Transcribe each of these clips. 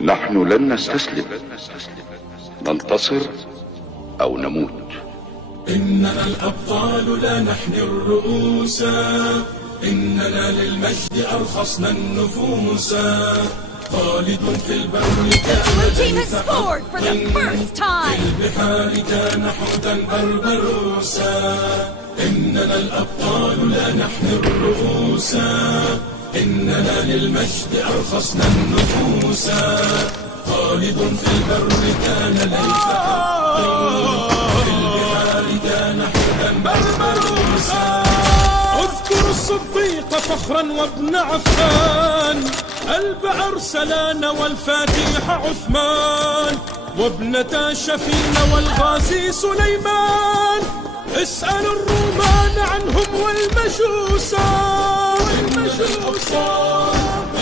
نحن لن نستسلم، ننتصر أو نموت. إننا الأبطال لا نحني الرؤوس، إننا للمجد أرخصنا النفوس. خالد في البر كان ليث حقا، في البحار كان حوتا بربروسا. إننا الأبطال لا نحني الرؤوس، إننا للمجد أرخصنا النفوس. خالد في البر كان ليث حقا، في البحار كان حوتا بربروسا. اذكر الصديق فخرا وابن عفان، قلب أرسلان والفاتح عثمان، وابنتا شفين والغازي سليمان. اسأل الرومان عنهم والمجوسا.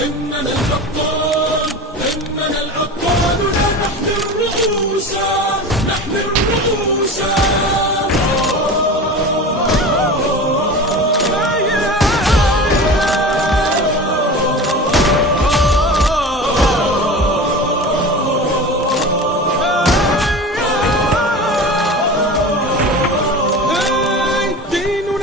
إننا الأبطال، إننا الأبطال لا نحمي الرؤوس، نحمي الرؤوس.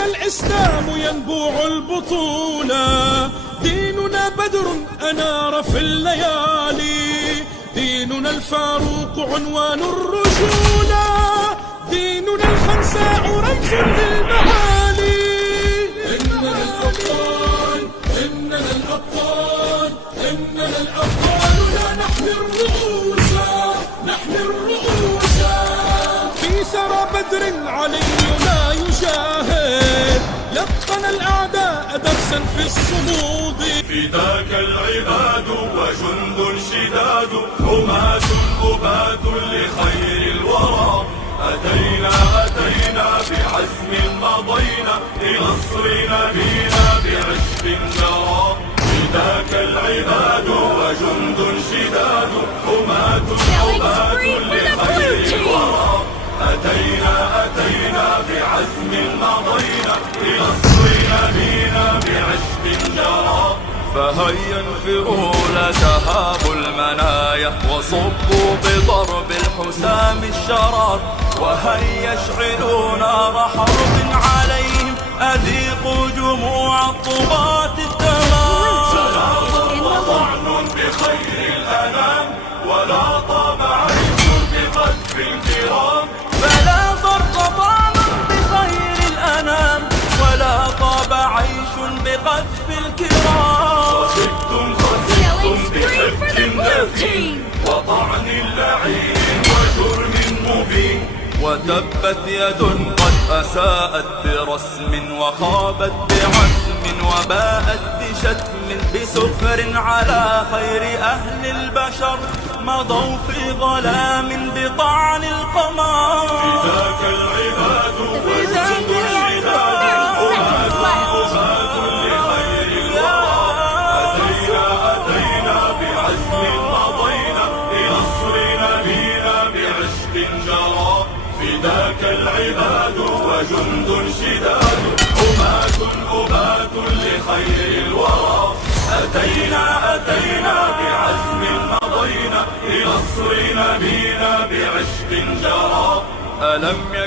الإسلام ينبوع البطولة، ديننا بدر أنار في الليالي، ديننا الفاروق عنوان الرجولة، ديننا الخنساء رمز للمعالي. إننا الأبطال، إننا الأبطال، إننا الأبطال لا نحمي الرؤوس، نحمي الرؤوس. في سرى بدر علينا يجاهد، يقن الأعداء درسا في الصمود. فداك العباد وجند شداد، حماة أبات لخير الورى. أتينا بعزم مضينا، لنصر نبينا بعشق جرى. فداك العباد وجند شداد، حماة أبات لخير الورى. أتينا بعزم مضينا، لنصر نبينا بعشق جرى. فهيا انفروا لا تهابوا المنايا، وصبوا بضرب الحسام الشرار. وهيا اشعلوا نار حرب عليهم، أذيقوا جموع الطغاة الدمار. فلا طعن بخير الأنام، ولا طاب عيش بقذف الكرام. فلا ضرب طعن بخير الأنام، ولا طاب عيش بقذف الكرام. خسبتم بحق دفين، وطعن لعين وجرم مبين. وتبت يد قد أساءت برسم، وخابت بعزم، وباءت بشتم. بسخر على خير أهل البشر، مضوا في ظلام بطعن القمر. فداك العباد وجند الشداد، أبات لخير الورى. أتينا بعزم مضينا، لنصر نبينا بعشق جرى. فداك العباد وجند شداد، حماة أبات لخير الورى. أتينا بعزم مضينا، لنصر نبينا بعشق جرى. ألم